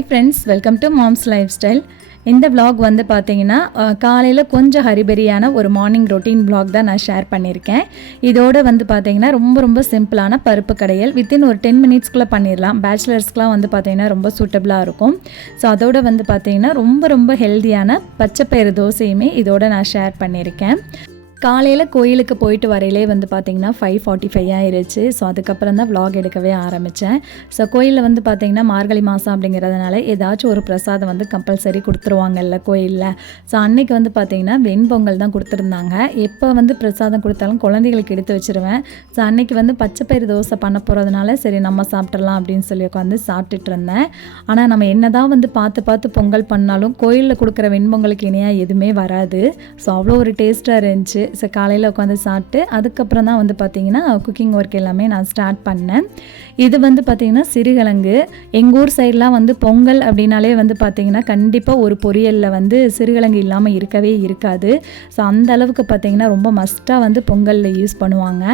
Hi friends, welcome to moms life style. இந்த vlog வந்து பார்த்தீங்கன்னா காலையில் கொஞ்சம் ஹரிபரியான ஒரு மார்னிங் ரொட்டீன் vlog தான் நான் ஷேர் பண்ணியிருக்கேன். இதோடு வந்து பார்த்தீங்கன்னா ரொம்ப சிம்பிளான பருப்பு கடையல் வித்தின் ஒரு 10 மினிட்ஸ்க்குள்ளே பண்ணிடலாம். பேச்சுலர்ஸ்க்குலாம் வந்து பார்த்தீங்கன்னா ரொம்ப சூட்டபிளாக இருக்கும். ஸோ அதோடு வந்து பார்த்தீங்கன்னா ரொம்ப ஹெல்தியான பச்சைப்பயிறு தோசையுமே இதோடு நான் ஷேர் பண்ணியிருக்கேன். காலையில் கோயிலுக்கு போயிட்டு வரையிலே வந்து பார்த்திங்கன்னா 5:45 ஆயிடுச்சு. ஸோ அதுக்கப்புறம் தான் vlog எடுக்கவே ஆரம்பித்தேன். ஸோ கோயிலில் வந்து பார்த்திங்கன்னா மார்கழி மாதம் அப்படிங்கிறதுனால ஏதாச்சும் ஒரு பிரசாதம் வந்து கம்பல்சரி கொடுத்துருவாங்கல்ல கோயிலில். ஸோ அன்றைக்கி வந்து பார்த்திங்கன்னா வெண்பொங்கல் தான் கொடுத்துருந்தாங்க. எப்போ வந்து பிரசாதம் கொடுத்தாலும் குழந்தைகளுக்கு எடுத்து வச்சுருவேன். ஸோ அன்றைக்கி வந்து பச்சைப்பயிறு தோசை பண்ண போகிறதுனால சரி நம்ம சாப்பிட்றலாம் அப்படின்னு சொல்லி உட்காந்து சாப்பிட்டுட்டு இருந்தேன். ஆனால் நம்ம என்ன தான் வந்து பார்த்து பொங்கல் பண்ணாலும் கோயிலில் கொடுக்குற வெண்பொங்கலுக்கு இணையாக எதுவுமே வராது. ஸோ அவ்வளோ ஒரு டேஸ்ட்டாக இருந்துச்சு. ஸோ காலையில் உட்காந்து சாப்பிட்டு அதுக்கப்புறம் தான் வந்து பார்த்திங்கன்னா குக்கிங் ஒர்க் எல்லாமே நான் ஸ்டார்ட் பண்ணேன். இது வந்து பார்த்திங்கன்னா சிறுகிழங்கு. எங்கள் ஊர் சைட்லாம் வந்து பொங்கல் அப்படின்னாலே வந்து பார்த்திங்கன்னா கண்டிப்பாக ஒரு பொரியலில் வந்து சிறுகிழங்கு இல்லாமல் இருக்கவே இருக்காது. ஸோ அந்த அளவுக்கு பார்த்திங்கன்னா ரொம்ப மஸ்ட்டாக வந்து பொங்கலில் யூஸ் பண்ணுவாங்க.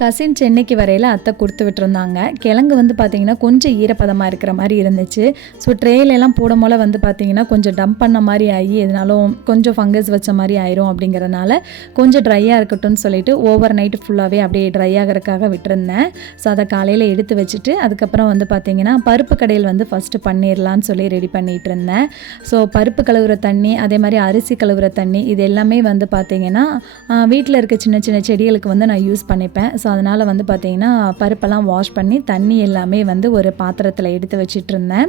கசின் சென்னைக்கு வரையில் அத்தை கொடுத்து விட்டுருந்தாங்க. கிழங்கு வந்து பார்த்திங்கன்னா கொஞ்சம் ஈரப்பதமாக இருக்கிற மாதிரி இருந்துச்சு. ஸோ ட்ரேலெல்லாம் போடும் போல் வந்து பார்த்திங்கன்னா கொஞ்சம் டம்ப் பண்ண மாதிரி ஆகி எதுனாலும் கொஞ்சம் ஃபங்கஸ் வச்ச மாதிரி ஆயிரும் அப்படிங்கிறதுனால கொஞ்சம் ட்ரையாக இருக்கட்டும்னு சொல்லிட்டு ஓவர் நைட்டு ஃபுல்லாகவே அப்படியே ட்ரை ஆகிறதுக்காக விட்டுருந்தேன். ஸோ அதை காலையில் எடுத்து வச்சுட்டு அதுக்கப்புறம் வந்து பார்த்திங்கன்னா பருப்பு கடையில் வந்து ஃபஸ்ட்டு பண்ணிடலான்னு சொல்லி ரெடி பண்ணிகிட்டு இருந்தேன். ஸோ பருப்பு கழுவுற தண்ணி, அதே மாதிரி அரிசி கழுவுற தண்ணி, இது எல்லாமே வந்து பார்த்திங்கன்னா வீட்டில் இருக்க சின்ன செடிகளுக்கு வந்து நான் யூஸ் பண்ணிப்பேன். ஸோ அதனால் வந்து பார்த்திங்கன்னா பருப்பெல்லாம் வாஷ் பண்ணி தண்ணி எல்லாமே வந்து ஒரு பாத்திரத்தில் எடுத்து வச்சிட்டு இருந்தேன்.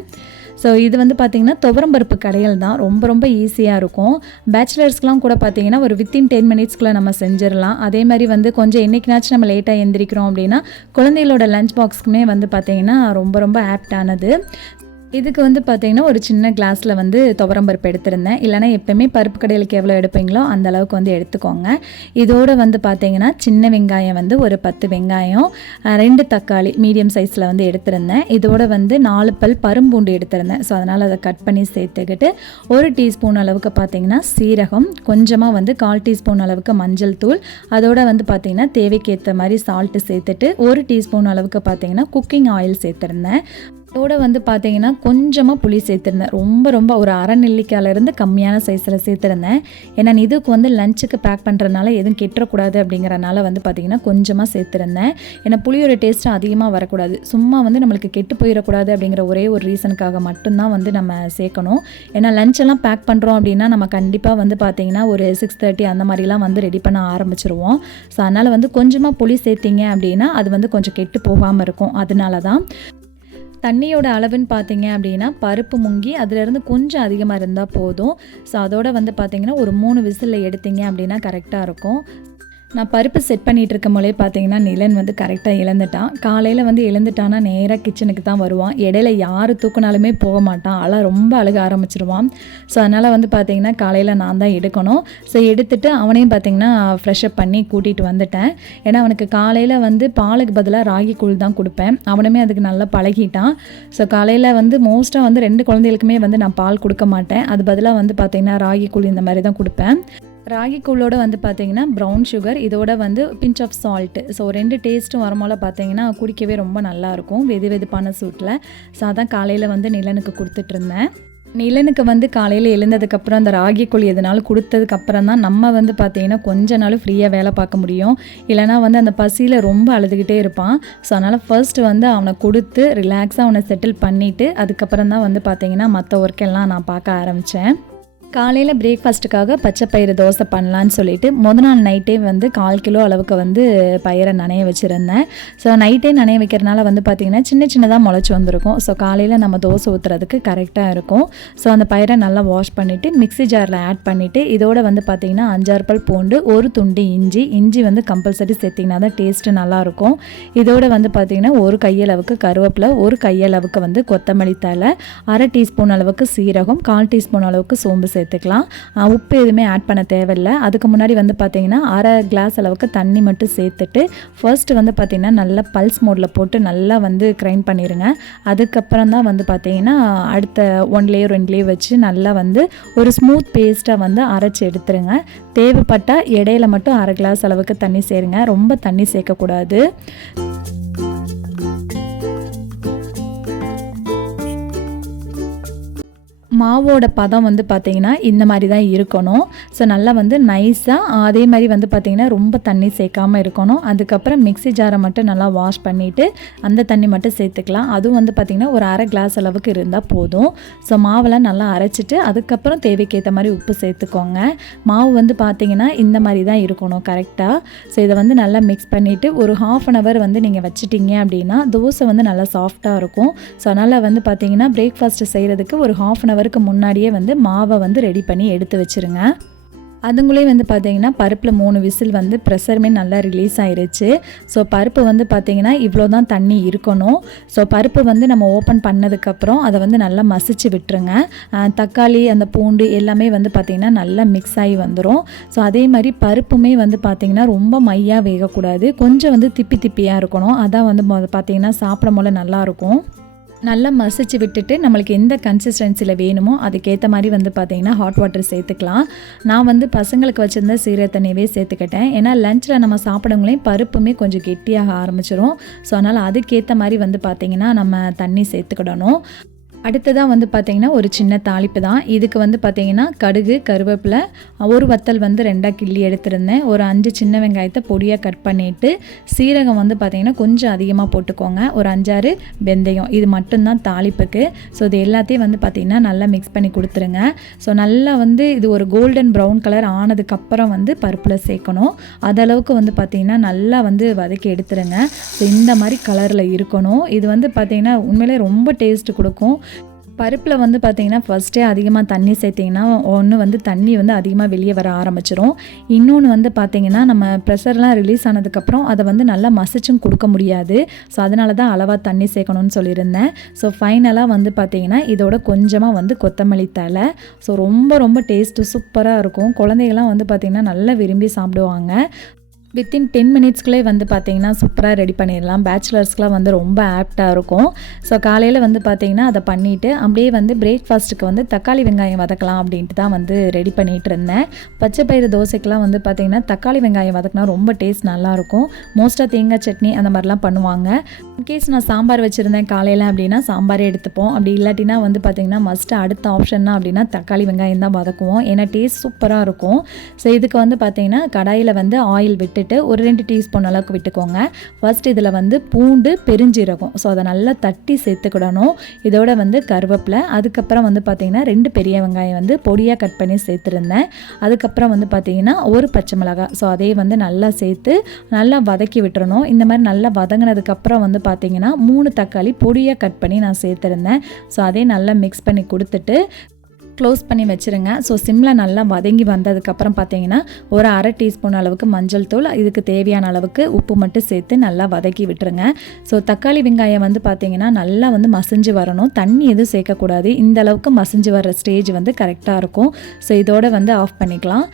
ஸோ இது வந்து பார்த்திங்கன்னா துவரம்பருப்பு கடையல் தான். ரொம்ப ஈஸியாக இருக்கும். பேச்சுலர்ஸ்க்கெலாம் கூட பார்த்திங்கன்னா ஒரு வித்தின் 10 மினிட்ஸ்க்குள்ளே நம்ம செஞ்சிடலாம். அதே மாதிரி வந்து கொஞ்சம் என்றைக்குனாச்சும் நம்ம லேட்டாக எந்திரிக்கிறோம் அப்படின்னா குழந்தைகளோட லஞ்ச் பாக்ஸ்க்குமே வந்து பார்த்திங்கன்னா ரொம்ப ஆப்டானது. இதுக்கு வந்து பார்த்திங்கன்னா ஒரு சின்ன கிளாஸில் வந்து துவரம்பருப்பு எடுத்திருந்தேன். இல்லைனா எப்போயுமே பருப்பு கடையிலுக்கு எவ்வளோ எடுப்பீங்களோ அந்த அளவுக்கு வந்து எடுத்துக்கோங்க. இதோடு வந்து பார்த்திங்கன்னா சின்ன வெங்காயம் வந்து ஒரு 10 வெங்காயம், 2 தக்காளி மீடியம் சைஸில் வந்து எடுத்திருந்தேன். இதோட வந்து 4 பல் பரும்பூண்டு எடுத்திருந்தேன். ஸோ அதனால் அதை கட் பண்ணி சேர்த்துக்கிட்டு 1 டீஸ்பூன் அளவுக்கு பார்த்திங்கன்னா சீரகம், கொஞ்சமாக வந்து 1/4 டீஸ்பூன் அளவுக்கு மஞ்சள் தூள், அதோட வந்து பார்த்திங்கன்னா தேவைக்கேற்ற மாதிரி சால்ட்டு சேர்த்துட்டு 1 டீஸ்பூன் அளவுக்கு பார்த்திங்கன்னா குக்கிங் ஆயில் சேர்த்துருந்தேன். அதோடு வந்து பார்த்திங்கன்னா கொஞ்சமாக புளி சேர்த்துருந்தேன். ரொம்ப ஒரு அரை நெல்லிக்காயிலேருந்து கம்மியான சைஸில் சேர்த்துருந்தேன். ஏன்னா இதுக்கு வந்து லஞ்சுக்கு பேக் பண்ணுறதுனால எதுவும் கெட்டக்கூடாது அப்படிங்கிறனால வந்து பார்த்திங்கன்னா கொஞ்சமாக சேர்த்துருந்தேன். ஏன்னா புளியோட டேஸ்ட்டு அதிகமாக வரக்கூடாது, சும்மா வந்து நம்மளுக்கு கெட்டு போயிடக்கூடாது அப்படிங்கிற ஒரே ஒரு ரீசனுக்காக மட்டும்தான் வந்து நம்ம சேர்க்கணும். ஏன்னா லஞ்செல்லாம் பேக் பண்ணுறோம் அப்படின்னா நம்ம கண்டிப்பாக வந்து பார்த்திங்கன்னா ஒரு 6:30 அந்த மாதிரிலாம் வந்து ரெடி பண்ண ஆரம்பிச்சிருவோம். ஸோ அதனால் வந்து கொஞ்சமாக புளி சேர்த்திங்க அப்படின்னா அது வந்து கொஞ்சம் கெட்டு போகாமல் இருக்கும். அதனால தான். தண்ணியோட அளவுன்னு பார்த்தீங்க அப்படின்னா பருப்பு முங்கி அதிலேருந்து கொஞ்சம் அதிகமாக இருந்தால் போதும். ஸோ அதோடு வந்து பார்த்திங்கன்னா ஒரு 3 விசிலில் எடுத்தீங்க அப்படின்னா கரெக்டாக இருக்கும். நான் பருப்பு செட் பண்ணிகிட்டு இருக்கும் போலே பார்த்தீங்கன்னா நிலன் வந்து கரெக்டாக எழுந்துட்டான். காலையில் வந்து எழுந்துட்டானா நேராக கிச்சனுக்கு தான் வருவான். இடையில யார் தூக்கினாலுமே போக மாட்டான். ரொம்ப அழுக ஆரம்பிச்சிருவான். ஸோ அதனால் வந்து பார்த்திங்கன்னா காலையில் நான் தான் எடுக்கணும். ஸோ எடுத்துகிட்டு அவனையும் பார்த்திங்கன்னா ஃப்ரெஷ்அப் பண்ணி கூட்டிகிட்டு வந்துட்டேன். ஏன்னா அவனுக்கு காலையில் வந்து பாலுக்கு பதிலாக ராகி கூழ் தான் கொடுப்பேன். அவனுமே அதுக்கு நல்லா பழகிட்டான். ஸோ காலையில் வந்து மோஸ்ட்டாக வந்து 2 குழந்தைகளுக்குமே வந்து நான் பால் கொடுக்க மாட்டேன். அது பதிலாக வந்து பார்த்திங்கன்னா ராகி கூழ் இந்த மாதிரி தான் கொடுப்பேன். ராகி கூழோடு வந்து பார்த்திங்கன்னா ப்ரௌன் சுகர், இதோட வந்து பிஞ்ச் ஆஃப் சால்ட்டு. ஸோ 2 டேஸ்ட்டும் வரமோல பார்த்திங்கன்னா குடிக்கவே ரொம்ப நல்லாயிருக்கும் வெதுப்பான சூட்டில். ஸோ அதான் காலையில் வந்து நிலனுக்கு கொடுத்துட்ருந்தேன். நிலனுக்கு வந்து காலையில் எழுந்ததுக்கப்புறம் அந்த ராகி கூழ் எதுனாலும் கொடுத்ததுக்கப்புறம் தான் நம்ம வந்து பார்த்திங்கன்னா கொஞ்ச நாள் ஃப்ரீயாக வேலை பார்க்க முடியும். இல்லைனா வந்து அந்த பசியில் ரொம்ப அழுதுகிட்டே இருப்பான். ஸோ அதனால் ஃபர்ஸ்ட்டு வந்து அவனை கொடுத்து ரிலாக்ஸாக அவனை செட்டில் பண்ணிவிட்டு அதுக்கப்புறம் தான் வந்து பார்த்திங்கன்னா மற்ற ஒர்க்கெல்லாம் நான் பார்க்க ஆரம்பித்தேன். காலையில் பிரேக்ஃபாஸ்ட்டுக்காக பச்சைப்பயிறு தோசை பண்ணலான்னு சொல்லிட்டு நாள் நைட்டே வந்து 1/4 கிலோ அளவுக்கு வந்து பயிரை நனைய வச்சுருந்தேன். ஸோ நைட்டே நனைய வைக்கிறதுனால வந்து பார்த்திங்கன்னா சின்னதாக முளைச்சி வந்திருக்கும். ஸோ காலையில் நம்ம தோசை ஊற்றுறதுக்கு கரெக்டாக இருக்கும். ஸோ அந்த பயிரை நல்லா வாஷ் பண்ணிவிட்டு மிக்ஸி ஜாரில் ஆட் பண்ணிவிட்டு இதோட வந்து பார்த்திங்கன்னா 5-6 பல் பூண்டு, 1 துண்டு இஞ்சி வந்து கம்பல்சரி சேர்த்திங்கன்னா தான் டேஸ்ட்டு நல்லாயிருக்கும். இதோட வந்து பார்த்திங்கன்னா 1 கையளவுக்கு கருவேப்பிலை, 1 கையளவுக்கு வந்து கொத்தமல்லி தழை, 1/2 டீஸ்பூன் அளவுக்கு சீரகம், 1/4 டீஸ்பூன் அளவுக்கு சோம்பு சேர்த்துக்கலாம். உப்பு எதுவுமே ஆட் பண்ண தேவையில்லை. அதுக்கு முன்னாடி வந்து பார்த்திங்கன்னா 1/2 கிளாஸ் அளவுக்கு தண்ணி மட்டும் சேர்த்துட்டு ஃபர்ஸ்ட்டு வந்து பார்த்திங்கன்னா நல்லா பல்ஸ் மோடில் போட்டு நல்லா வந்து கிரைண்ட் பண்ணிடுங்க. அதுக்கப்புறம் தான் வந்து பார்த்திங்கன்னா அடுத்த 1 லேயர் 2 லேயர் வச்சு நல்லா வந்து ஒரு ஸ்மூத் பேஸ்ட்டாக வந்து அரைச்சி எடுத்துருங்க. தேவைப்பட்டால் இடையில மட்டும் 1/2 கிளாஸ் அளவுக்கு தண்ணி சேருங்க. ரொம்ப தண்ணி சேர்க்கக்கூடாது. மாவோட பதம் வந்து பார்த்திங்கன்னா இந்த மாதிரி தான் இருக்கணும். ஸோ நல்லா வந்து நைஸாக அதே மாதிரி வந்து பார்த்திங்கன்னா ரொம்ப தண்ணி சேர்க்காமல் இருக்கணும். அதுக்கப்புறம் மிக்ஸி ஜாரை மட்டும் நல்லா வாஷ் பண்ணிவிட்டு அந்த தண்ணி மட்டும் சேர்த்துக்கலாம். அதுவும் வந்து பார்த்திங்கன்னா ஒரு அரை கிளாஸ் அளவுக்கு இருந்தால் போதும். ஸோ மாவெல்லாம் நல்லா அரைச்சிட்டு அதுக்கப்புறம் தேவைக்கேற்ற மாதிரி உப்பு சேர்த்துக்கோங்க. மாவு வந்து பார்த்திங்கன்னா இந்த மாதிரி தான் இருக்கணும் கரெக்டாக. ஸோ இதை வந்து நல்லா மிக்ஸ் பண்ணிவிட்டு ஒரு 1/2 hour வந்து நீங்கள் வச்சிட்டிங்க அப்படின்னா தோசை வந்து நல்லா சாஃப்டாக இருக்கும். ஸோ அதனால் வந்து பார்த்திங்கன்னா பிரேக்ஃபாஸ்ட் செய்கிறதுக்கு ஒரு 1/2 hourக்கு முன்னாடியே வந்து மாவை வந்து ரெடி பண்ணி எடுத்து வச்சுருங்க. அதுங்களே வந்து பார்த்திங்கன்னா பருப்பில் 3 விசில் வந்து ப்ரெஷருமே நல்லா ரிலீஸ் ஆயிருச்சு. ஸோ பருப்பு வந்து பார்த்திங்கன்னா இவ்வளோ தான் தண்ணி இருக்கணும். ஸோ பருப்பு வந்து நம்ம ஓப்பன் பண்ணதுக்கப்புறம் அதை வந்து நல்லா மசிச்சு விட்டுருங்க. தக்காளி அந்த பூண்டு எல்லாமே வந்து பார்த்திங்கன்னா நல்லா மிக்ஸ் ஆகி வந்துடும். ஸோ அதே மாதிரி பருப்புமே வந்து பார்த்திங்கன்னா ரொம்ப மையாக வேகக்கூடாது, கொஞ்சம் வந்து திப்பி திப்பியாக இருக்கணும். அதான் வந்து பார்த்திங்கன்னா சாப்பிடும் போல நல்லாயிருக்கும். நல்லா மசிச்சு விட்டுட்டு நம்மளுக்கு எந்த கன்சிஸ்டன்சியில் வேணுமோ அதுக்கேற்ற மாதிரி வந்து பார்த்திங்கன்னா ஹாட் வாட்டர் சேர்த்துக்கலாம். நான் வந்து பசங்களுக்கு வச்சுருந்த சீரக தண்ணியவே சேர்த்துக்கிட்டேன். ஏன்னா லஞ்சில் நம்ம சாப்பிடவங்களையும் பருப்புமே கொஞ்சம் கெட்டியாக ஆரம்பிச்சிடும். ஸோ அதனால் அதுக்கேற்ற மாதிரி வந்து பார்த்திங்கன்னா நம்ம தண்ணி சேர்த்துக்கிடணும். அடுத்ததாக வந்து பார்த்திங்கன்னா ஒரு சின்ன தாளிப்பு தான். இதுக்கு வந்து பார்த்திங்கன்னா கடுகு, கருவேப்பிலை, ஒரு வத்தல் வந்து 2ஆக கிள்ளி எடுத்திருந்தேன். ஒரு 5 சின்ன வெங்காயத்தை பொடியாக கட் பண்ணிவிட்டு சீரகம் வந்து பார்த்திங்கன்னா கொஞ்சம் அதிகமாக போட்டுக்கோங்க. ஒரு 5-6 வெந்தயம், இது மட்டும்தான் தாளிப்புக்கு. ஸோ இது எல்லாத்தையும் வந்து பார்த்திங்கன்னா நல்லா மிக்ஸ் பண்ணி கொடுத்துருங்க. ஸோ நல்லா வந்து இது ஒரு கோல்டன் ப்ரௌன் கலர் ஆனதுக்கப்புறம் வந்து பருப்பில் சேர்க்கணும். அதளவுக்கு வந்து பார்த்திங்கன்னா நல்லா வந்து வதக்கி எடுத்துருங்க. ஸோ இந்த மாதிரி கலரில் இருக்கணும். இது வந்து பார்த்திங்கன்னா உண்மையிலே ரொம்ப டேஸ்ட்டு கொடுக்கும். பருப்பில் வந்து பார்த்திங்கன்னா ஃபஸ்ட்டே அதிகமாக தண்ணி சேர்த்திங்கன்னா ஒன்று வந்து தண்ணி வந்து அதிகமாக வெளியே வர ஆரம்பிச்சிரும். இன்னொன்று வந்து பார்த்திங்கன்னா நம்ம ப்ரெஷர்லாம் ரிலீஸ் ஆனதுக்கப்புறம் அதை வந்து நல்லா மசிச்சும் கொடுக்க முடியாது. ஸோ அதனால தான் அளவாக தண்ணி சேர்க்கணும்னு சொல்லியிருந்தேன். ஸோ ஃபைனலாக வந்து பார்த்திங்கன்னா இதோட கொஞ்சமாக வந்து கொத்தமல்லி தழை. ஸோ ரொம்ப ரொம்ப டேஸ்ட்டு சூப்பராக இருக்கும். குழந்தைகள்லாம் வந்து பார்த்திங்கன்னா நல்லா விரும்பி சாப்பிடுவாங்க. வித்தின் 10 minutesக்குள்ளே வந்து பார்த்திங்கன்னா சூப்பராக ரெடி பண்ணிடலாம். பேச்சுலர்ஸ்க்குலாம் வந்து ரொம்ப ஆப்டாக இருக்கும். ஸோ காலையில் வந்து பார்த்திங்கன்னா அதை பண்ணிவிட்டு அப்படியே வந்து பிரேக்ஃபாஸ்ட்டுக்கு வந்து தக்காளி வெங்காயம் வதக்கலாம் அப்படின்ட்டு தான் வந்து ரெடி பண்ணிகிட்டு இருந்தேன். பச்சை பயிறு தோசைக்கெலாம் வந்து பார்த்திங்கன்னா தக்காளி வெங்காயம் வதக்கினா ரொம்ப டேஸ்ட் நல்லாயிருக்கும். மோஸ்ட்டாக தேங்காய் சட்னி அந்த மாதிரிலாம் பண்ணுவாங்க. இன்கேஸ் நான் சாம்பார் வச்சுருந்தேன் காலையில் அப்படின்னா சாம்பாரே எடுத்துப்போம். அப்படி இல்லாட்டினா வந்து பார்த்திங்கன்னா மஸ்ட்டு அடுத்த ஆப்ஷன்னா அப்படின்னா தக்காளி வெங்காயம் தான் வதக்குவோம். ஏன்னா டேஸ்ட் சூப்பராக இருக்கும். ஸோ இதுக்கு வந்து பார்த்திங்கன்னா கடாயில் வந்து ஆயில் விட்டு ஒரு 2 டீஸ்பூன் அளவுக்கு விட்டுக்கோங்க. ஃபர்ஸ்ட் இதில் வந்து பூண்டு, பெருஞ்சீரகம், ஸோ அதை நல்லா தட்டி சேர்த்துக்கிடணும். இதோட வந்து கருவேப்பிலை, அதுக்கப்புறம் வந்து பார்த்திங்கன்னா 2 பெரிய வெங்காயம் வந்து பொடியாக கட் பண்ணி சேர்த்துருந்தேன். அதுக்கப்புறம் வந்து பார்த்திங்கன்னா ஒரு பச்சை மிளகாய், ஸோ அதே வந்து நல்லா சேர்த்து நல்லா வதக்கி விட்டுறணும். இந்த மாதிரி நல்லா வதங்கினதுக்கப்புறம் வந்து பார்த்திங்கன்னா 3 தக்காளி பொடியாக கட் பண்ணி நான் சேர்த்துருந்தேன். ஸோ அதே நல்லா மிக்ஸ் பண்ணி கொடுத்துட்டு க்ளோஸ் பண்ணி வச்சுருங்க. ஸோ சிம்மில் நல்லா வதங்கி வந்ததுக்கப்புறம் பார்த்தீங்கன்னா ஒரு அரை டீஸ்பூன் அளவுக்கு மஞ்சள் தூள், இதுக்கு தேவையான அளவுக்கு உப்பு மட்டும் சேர்த்து நல்லா வதக்கி விட்டுருங்க. ஸோ தக்காளி வெங்காயம் வந்து பார்த்திங்கன்னா நல்லா வந்து மசிஞ்சு வரணும், தண்ணி எதுவும் சேர்க்கக்கூடாது. இந்த அளவுக்கு மசிஞ்சு வர ஸ்டேஜ் வந்து கரெக்டாக இருக்கும். ஸோ இதோட வந்து ஆஃப் பண்ணிக்கலாம்.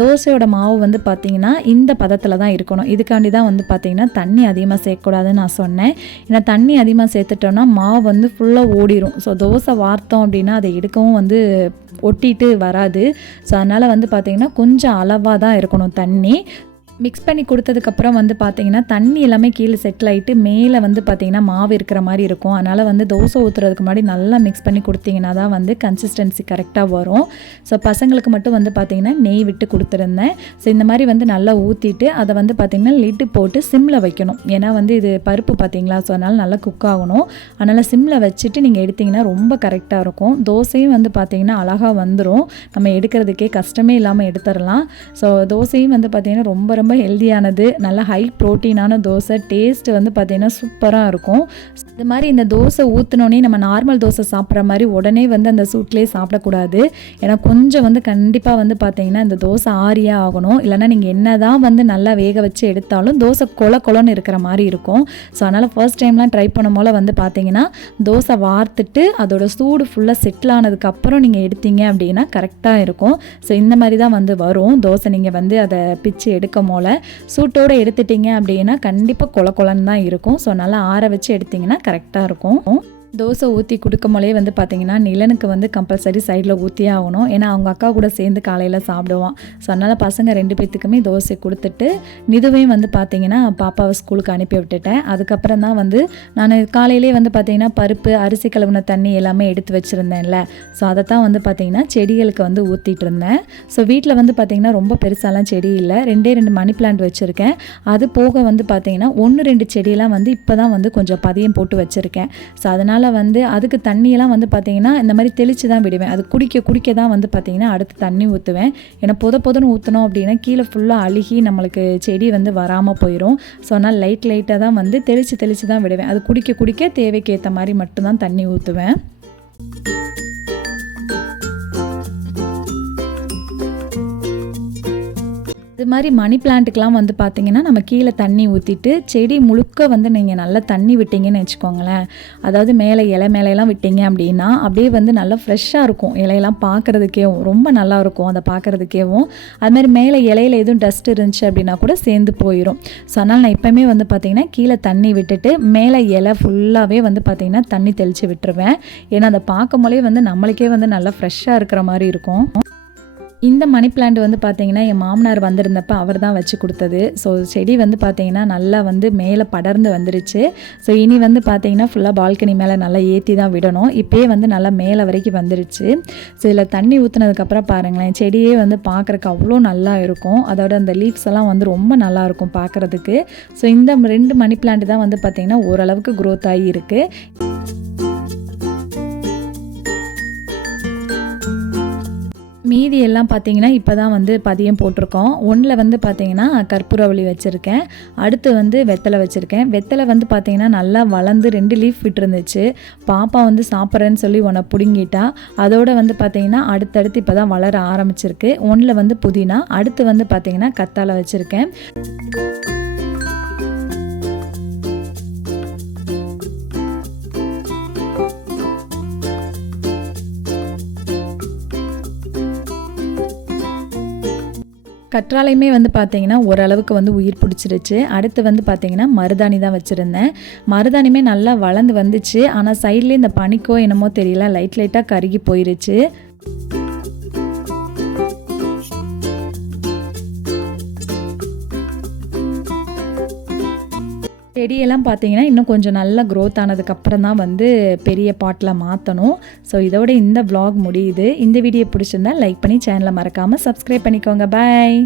தோசையோட மாவு வந்து பார்த்திங்கன்னா இந்த பதத்தில் தான் இருக்கணும். இதுக்காண்டி தான் வந்து பார்த்திங்கன்னா தண்ணி அதிகமாக சேர்க்கக்கூடாதுன்னு நான் சொன்னேன். ஏன்னா தண்ணி அதிகமாக சேர்த்துட்டோன்னா மாவு வந்து ஃபுல்லாக ஓடிடும். ஸோ தோசை வார்த்தோம் அப்படின்னா அதை எடுக்கவும் வந்து ஒட்டிட்டு வராது. ஸோ அதனால் வந்து பார்த்திங்கன்னா கொஞ்சம் அளவாக தான் இருக்கணும் தண்ணி. மிக்ஸ் பண்ணி கொடுத்ததுக்கப்புறம் வந்து பார்த்திங்கன்னா தண்ணி எல்லாமே கீழே செட்டில் ஆகிட்டு மேலே வந்து பார்த்திங்கன்னா மாவு இருக்கிற மாதிரி இருக்கும். அதனால் வந்து தோசை ஊற்றுறதுக்கு முன்னாடி நல்லா மிக்ஸ் பண்ணி கொடுத்திங்கன்னா தான் வந்து கன்சிஸ்டன்சி கரெக்டாக வரும். ஸோ பசங்களுக்கு மட்டும் வந்து பார்த்திங்கன்னா நெய் விட்டு கொடுத்துருந்தேன். ஸோ இந்த மாதிரி வந்து நல்லா ஊற்றிட்டு அதை வந்து பார்த்திங்கன்னா லிட்டு போட்டு சிம்மில் வைக்கணும். ஏன்னா வந்து இது பருப்பு பார்த்திங்களா, ஸோ அதனால் நல்லா குக் ஆகணும். அதனால் சிம்மில் வச்சுட்டு நீங்கள் எடுத்திங்கன்னா ரொம்ப கரெக்டாக இருக்கும். தோசையும் வந்து பார்த்திங்கன்னா அழகாக வந்துடும். நம்ம எடுக்கிறதுக்கே கஷ்டமே இல்லாமல் எடுத்துடலாம். ஸோ தோசையும் வந்து பார்த்திங்கன்னா ரொம்ப ரொம்ப ஹெல்தியானது, நல்ல ஹை ப்ரோட்டீனான தோசை. டேஸ்ட்டு வந்து பார்த்திங்கன்னா சூப்பராக இருக்கும். இது மாதிரி இந்த தோசை ஊற்றினோன்னே நம்ம நார்மல் தோசை சாப்பிட்ற மாதிரி உடனே வந்து அந்த சூட்லேயே சாப்பிடக்கூடாது. ஏன்னா கொஞ்சம் வந்து கண்டிப்பாக வந்து பார்த்திங்கன்னா இந்த தோசை ஆறியாக ஆகணும். இல்லைனா நீங்கள் என்ன தான் வந்து நல்லா வேக வச்சு எடுத்தாலும் தோசை கொலன்னு இருக்கிற மாதிரி இருக்கும். ஸோ அதனால் ஃபர்ஸ்ட் டைம்லாம் ட்ரை பண்ணும் போல் வந்து பார்த்திங்கன்னா தோசை வார்த்துட்டு அதோட சூடு ஃபுல்லாக செட்டில் ஆனதுக்கப்புறம் நீங்கள் எடுத்தீங்க அப்படின்னா கரெக்டாக இருக்கும். ஸோ இந்த மாதிரி தான் வந்து வரும் தோசை. நீங்கள் வந்து அதை பிச்சு எடுக்கும் போல் சூட்டோடு எடுத்துட்டிங்க அப்படின்னா கண்டிப்பாக கொலன்னு தான் இருக்கும். ஸோ நல்லா ஆற வச்சு எடுத்திங்கன்னா கரெக்டாக இருக்கும். தோசை ஊற்றி கொடுக்கும்போதே வந்து பார்த்திங்கன்னா நிலனுக்கு வந்து கம்பல்சரி சைடில் ஊற்றியே ஆகணும். ஏன்னா அவங்க அக்கா கூட சேர்ந்து காலையில் சாப்பிடுவான். ஸோ அதனால் பசங்க 2 பேர்த்துக்குமே தோசை கொடுத்துட்டு நிதுவையும் வந்து பார்த்திங்கன்னா பாப்பாவை ஸ்கூலுக்கு அனுப்பி விட்டுட்டேன். அதுக்கப்புறம் தான் வந்து நான் காலையிலே வந்து பார்த்திங்கன்னா பருப்பு, அரிசி கழுவுன தண்ணி எல்லாமே எடுத்து வச்சுருந்தேன்ல. ஸோ அதை தான் வந்து பார்த்திங்கன்னா செடிகளுக்கு வந்து ஊற்றிட்டு இருந்தேன். ஸோ வீட்டில் வந்து பார்த்திங்கன்னா ரொம்ப பெருசாலாம் செடி இல்லை, 2 மணி பிளான்ட் வச்சுருக்கேன். அது போக வந்து பார்த்திங்கன்னா 1-2 செடியெல்லாம் வந்து இப்போ தான் வந்து கொஞ்சம் பதியம் போட்டு வச்சுருக்கேன். ஸோ அதனால் வந்து அதுக்கு தண்ணியெல்லாம் வந்து பார்த்திங்கன்னா இந்த மாதிரி தெளித்து தான் விடுவேன். அது குடிக்க தான் வந்து பார்த்திங்கன்னா அடுத்து தண்ணி ஊற்றுவேன். ஏன்னா பொதுன்னு ஊற்றினோம் அப்படின்னா கீழே ஃபுல்லாக அழுகி நம்மளுக்கு செடி வந்து வராமல் போயிடும். ஸோ அதனால் லைட்டாக தான் வந்து தெளித்து தான் விடுவேன். அது குடிக்க தேவைக்கு ஏற்ற மாதிரி மட்டும்தான் தண்ணி ஊற்றுவேன். இது மாதிரி மணி பிளான்ட்டுக்கெலாம் வந்து பார்த்திங்கன்னா நம்ம கீழே தண்ணி ஊற்றிட்டு செடி முழுக்க வந்து நீங்கள் நல்லா தண்ணி விட்டிங்கன்னு வச்சுக்கோங்களேன். அதாவது மேலே மேலையெல்லாம் விட்டிங்க அப்படின்னா அப்படியே வந்து நல்லா ஃப்ரெஷ்ஷாக இருக்கும். இலையெல்லாம் பார்க்குறதுக்கேவும் ரொம்ப நல்லா இருக்கும். அதை பார்க்குறதுக்கேவும் அதுமாதிரி மேலே இலையில் எதுவும் டஸ்ட் இருந்துச்சு அப்படின்னா கூட சேர்ந்து போயிடும். ஸோ அதனால் நான் எப்போயுமே வந்து பார்த்திங்கன்னா கீழே தண்ணி விட்டுட்டு மேலே இலை ஃபுல்லாகவே வந்து பார்த்திங்கன்னா தண்ணி தெளித்து விட்டுருவேன். ஏன்னா அதை பார்க்கும்போதே வந்து நம்மளுக்கே வந்து நல்லா ஃப்ரெஷ்ஷாக இருக்கிற மாதிரி இருக்கும். இந்த மணி பிளான்ட் வந்து பார்த்திங்கன்னா என் மாமனார் வந்திருந்தப்போ அவர் தான் வச்சு கொடுத்தது. ஸோ செடி வந்து பார்த்திங்கன்னா நல்லா வந்து மேலே படர்ந்து வந்துருச்சு. ஸோ இனி வந்து பார்த்திங்கன்னா ஃபுல்லாக பால்கனி மேலே நல்லா ஏற்றி தான் விடணும். இப்போயே வந்து நல்லா மேலே வரைக்கும் வந்துருச்சு. ஸோ இதில் தண்ணி ஊற்றுனதுக்கப்புறம் பாருங்களேன், செடியே வந்து பார்க்குறக்கு அவ்வளோ நல்லா இருக்கும். அதோட அந்த லீவ்ஸ் எல்லாம் வந்து ரொம்ப நல்லாயிருக்கும் பார்க்குறதுக்கு. ஸோ இந்த 2 மணி பிளான்ட் தான் வந்து பார்த்திங்கன்னா ஓரளவுக்கு க்ரோத் ஆகி இருக்குது. மீதி எல்லாம் பார்த்திங்கன்னா இப்போ தான் வந்து பதியம் போட்டிருக்கோம். ஒன்றில் வந்து பார்த்திங்கன்னா கற்பூரவள்ளி வச்சுருக்கேன், அடுத்து வந்து வெத்தலை வச்சுருக்கேன். வெத்தலை வந்து பார்த்திங்கன்னா நல்லா வளர்ந்து 2 லீஃப் விட்டுருந்துச்சு. பாப்பா வந்து சாப்பிட்றேன்னு சொல்லி ஒன்றை பிடுங்கிட்டா. அதோடு வந்து பார்த்திங்கன்னா அடுத்தடுத்து இப்போ தான் வளர ஆரம்பிச்சிருக்கு. ஒன்றில் வந்து புதினா, அடுத்து வந்து பார்த்திங்கன்னா கத்தாழை வச்சுருக்கேன். கற்றாழையுமே வந்து பார்த்திங்கன்னா ஓரளவுக்கு வந்து உயிர் பிடிச்சிருச்சு. அடுத்து வந்து பார்த்திங்கன்னா மருதாணி தான் வச்சுருந்தேன். மருதாணியுமே நல்லா வளர்ந்து வந்துச்சு. ஆனால் சைட்லேயே இந்த பனிக்கோ என்னமோ தெரியல, லைட்டாக கருகி போயிருச்சு. செடியெல்லாம் பார்த்திங்கன்னா இன்னும் கொஞ்சம் நல்லா க்ரோத் ஆனதுக்கப்புறம் தான் வந்து பெரிய பாட்டில் மாற்றணும். ஸோ இதோட இந்த vlog முடியுது. இந்த வீடியோ பிடிச்சிருந்தா லைக் பண்ணி சேனலை மறக்காமல் சப்ஸ்கிரைப் பண்ணிக்கோங்க. பாய்.